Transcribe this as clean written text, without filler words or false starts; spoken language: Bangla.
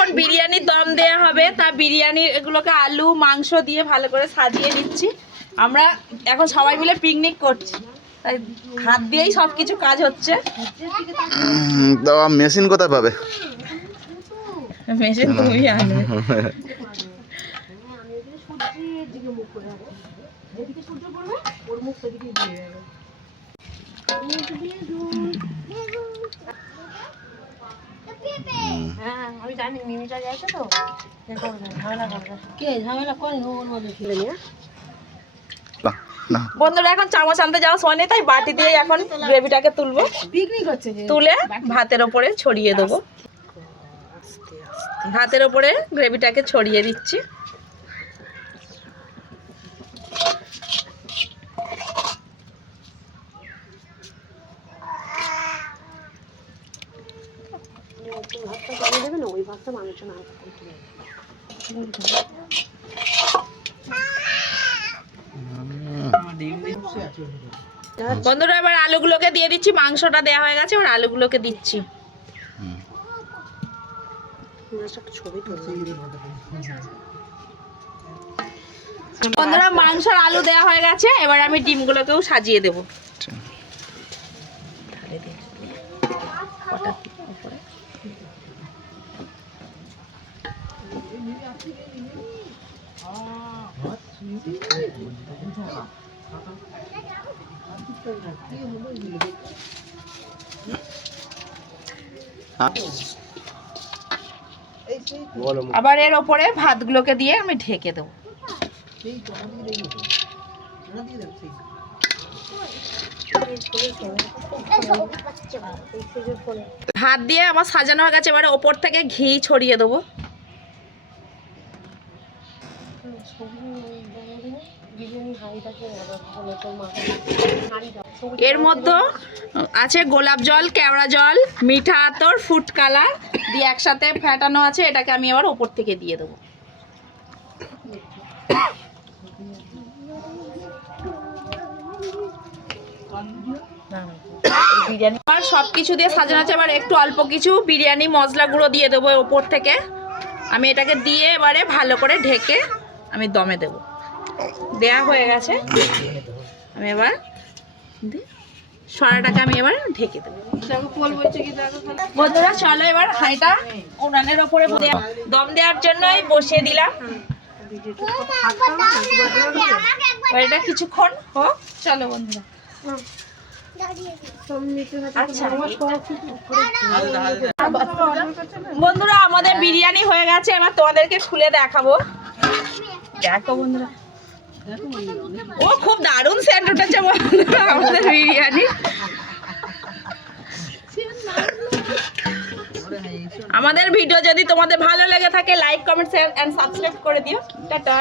এখন বিরিয়ানির দম দেয়া হবে, তা বিরিয়ানি এগুলোকে আলু মাংস দিয়ে ভালো করে সাজিয়ে নিচ্ছি। আমরা এখন সবাই মিলে পিকনিক করছি, তাই হাত দিয়েই সব কিছু কাজ হচ্ছে। মেশিন কোথায় পাবে? মেশিন তুমি আনবে। আমি জানি মিমিটা গেছে তো ঝামেলা করে ওর মধ্যে ফেলে নিয়ে। বন্ধুরা এখন চামচ আনতে যাওয়া সময় নেই, তাই বাটি দিয়ে এখন গ্রেভিটাকে তুলবো। পিকনিক হচ্ছে যে তুলে ভাতের ওপরে ছড়িয়ে দেবো। ভাতের ওপরে গ্রেভিটাকে ছড়িয়ে দিচ্ছি। ভাতটা জলে দেবে না, ওই ভাতটা মাংস না। বন্ধুরা এবার আলুগুলোকে দিয়ে দিচ্ছি। মাংসটা দেওয়া হয়ে গেছে, এবার আলুগুলোকে দিচ্ছি। বন্ধুরা মাংসর আলু দেওয়া হয়ে গেছে, এবার আমি ডিমগুলোকেও সাজিয়ে দেবো। আবার এর ওপরে ভাতগুলোকে দিয়ে আমি ঢেকে দেবো। ভাত দিয়ে আমার সাজানো হয়ে গেছে, এবারে ওপর থেকে ঘি ছড়িয়ে দেবো। এর মধ্যে আছে গোলাপ জল, কেওড়া জল, মিঠা আতর, ফুড কালার দিয়ে একসাথে ফেটানো আছে। এটাকে আমি আবার ওপর থেকে দিয়ে দেবো। বিরিয়ানি আর সবকিছু দিয়ে সাজানো আছে। এবার একটু অল্প কিছু বিরিয়ানি মশলা গুঁড়ো দিয়ে দেবো ওপর থেকে। আমি এটাকে দিয়ে এবারে ভালো করে ঢেকে আমি দমে দেবো। দেয়া হয়ে গেছে, আমি এবার সরাটাকে আমি এবার ঢেকে দেবো। বন্ধুরা চলো এবার হাঁড়িটা উনানের ওপরে দম দেওয়ার জন্য বসিয়ে দিলাম। এটা কিছুক্ষণ হোক। চলো বন্ধুরা। আচ্ছা বন্ধুরা আমাদের বিরিয়ানি হয়ে গেছে, এবার তোমাদেরকে খুলে দেখাবো। দেখো বন্ধুরা, ও খুব দারুণ সেন্ট উঠেছে বন্ধুরা আমাদের বিরিয়ানি। আমাদের ভিডিও যদি তোমাদের ভালো লেগে থাকে like comment share and subscribe করে দিও। টাটা।